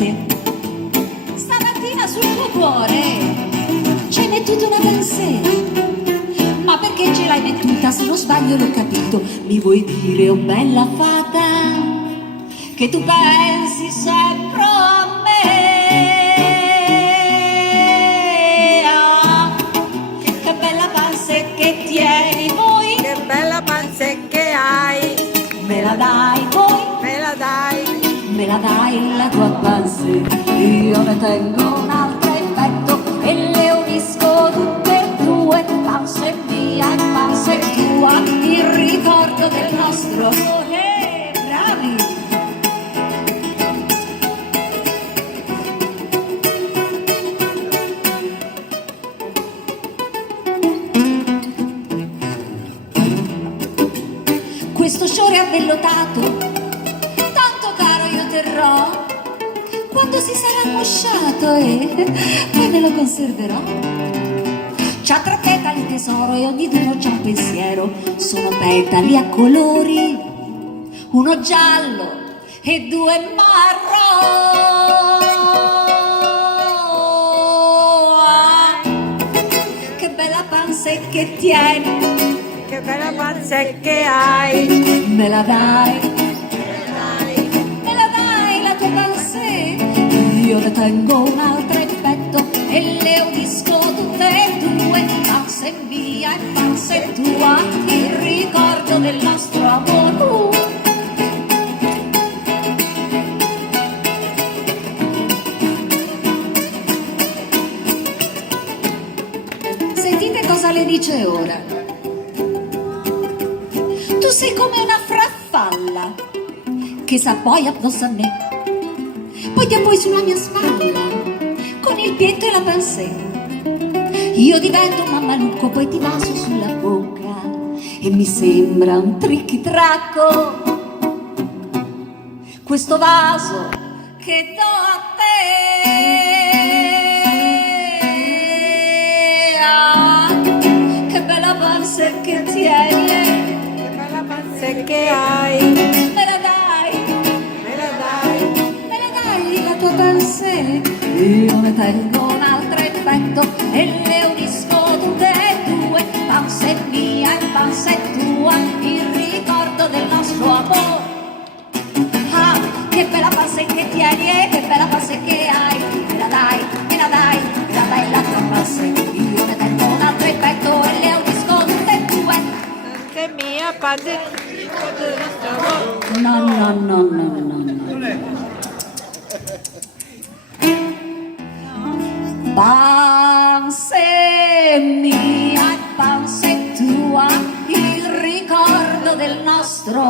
niente. Stamattina sul tuo cuore ci hai mettuto una pensée. Ma perché ce l'hai mettuta? Se non sbaglio l'ho capito. Mi vuoi dire, oh bella fata, che tu pensi sempre a me? Ah, che bella panze che tieni voi, Che bella panza che hai, me la dai voi, me la dai. me la dai la tua panze. Io ne tengo un altro effetto e le unisco tutte e due. Panza è mia e panza è tua, il ricordo del nostro amore. Bravi! Questo sciore avvellotato, tanto caro io terrò, quando si sarà mosciato e poi me lo conserverò. C'ha 3 petali tesoro e ognuno c'ha un pensiero. Sono petali a colori, uno giallo e 2 marroni. Che bella panza che tieni, Che bella panza che hai, me la dai, me la dai. me la dai la tua pansè. Io ne tengo un altro effetto e le unisco tutte e due. Panza è mia e panza è tua, il ricordo del nostro amore. Sentite cosa le dice ora. Tu sei come una farfalla che s'appoggia addosso a me, poi ti appoggi sulla mia spalla con il pietto e la pansè. Io divento un mammalucco, poi ti bacio sulla bocca e mi sembra un tricchi-tracco questo vaso che do a te. Ah, che bella panza che tieni, Che bella panza che hai, me la dai, me la dai. me la dai la tua pansè. Io ne tengo un altro effetto e le unisco tutte e due. Panza è mia e panza è tua, il ricordo del nostro amore. Ah, che bella panza che tieni e che bella panza che hai, me la dai, me la dai, me la dai la tua panza. Io ne tengo un altro effetto e le unisco tutte e due. Che mia panza, ricordo del nostro amore. No, no, no, no, no, no. Panza è mia, panza è tua, il ricordo del nostro